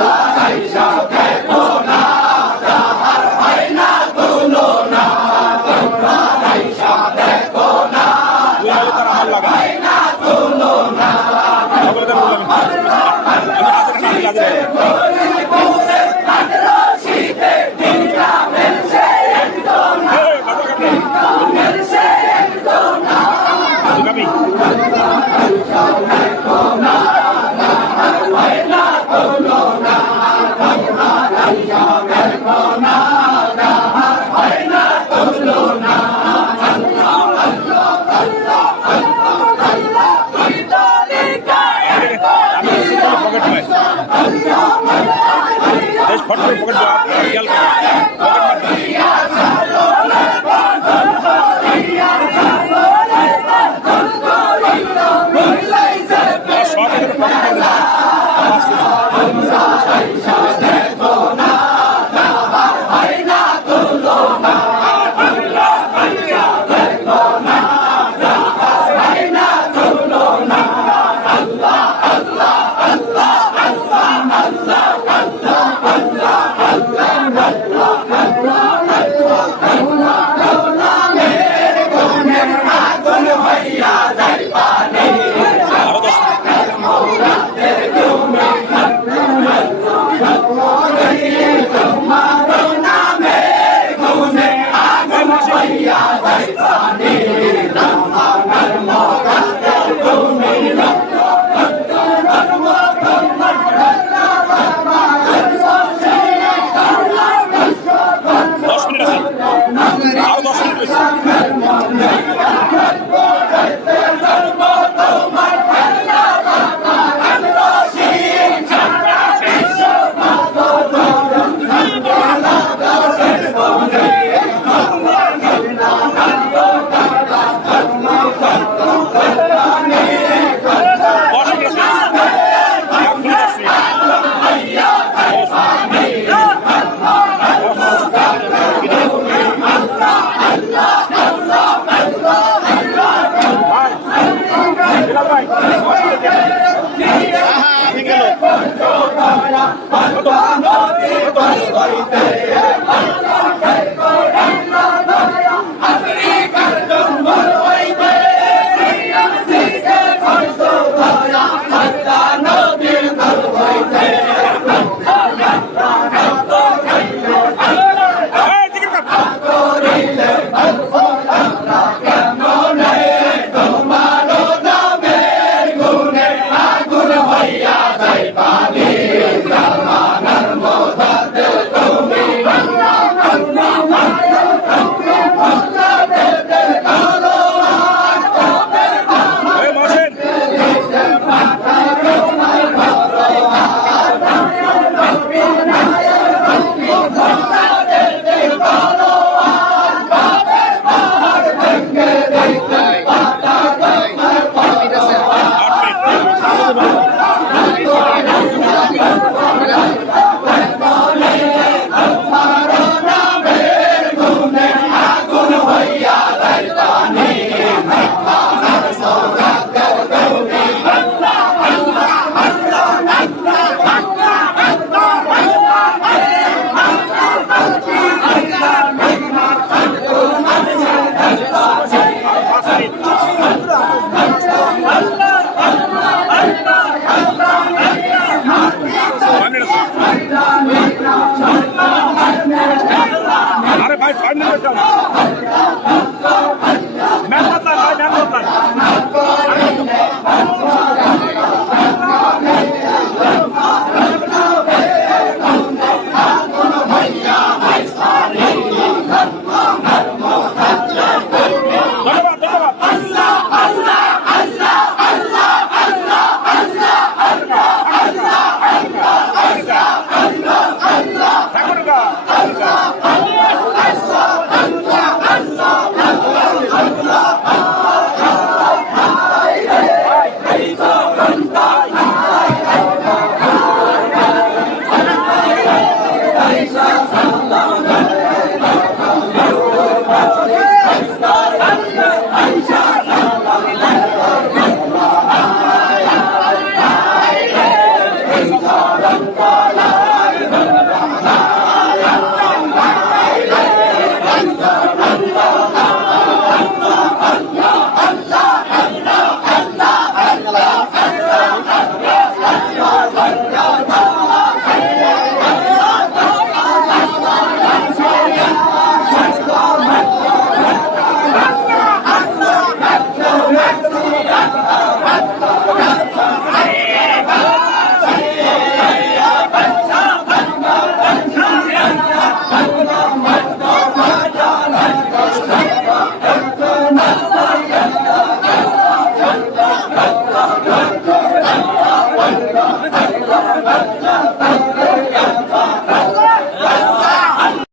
তারা பற்று புகழ்ந்து ஆட்டும்